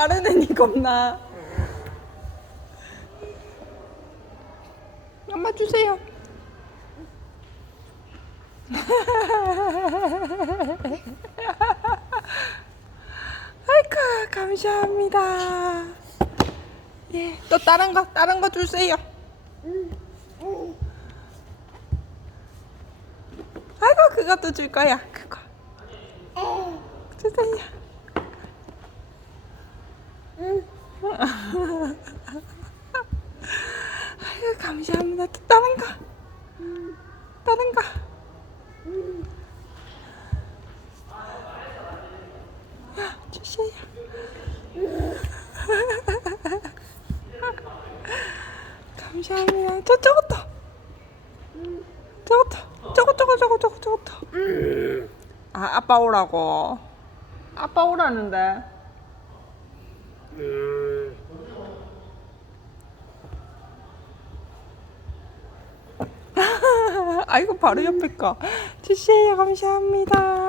빠르네 겁나. 엄마 주세요. 아이고 감사합니다. 예, 또 다른 거 다른 거 주세요. 아이고 그것도 줄 거야. 그거 주세요. 아이고 감사합니다. 또 다른 거 다른 거. 야, 주세요. 감사합니다. 저 저것도. 저것도. 저거 저거 저거 저거 저것도. 아 아빠 오라고. 아빠 오라는데. 아이고 바로 옆에 거. 주세요 감사합니다.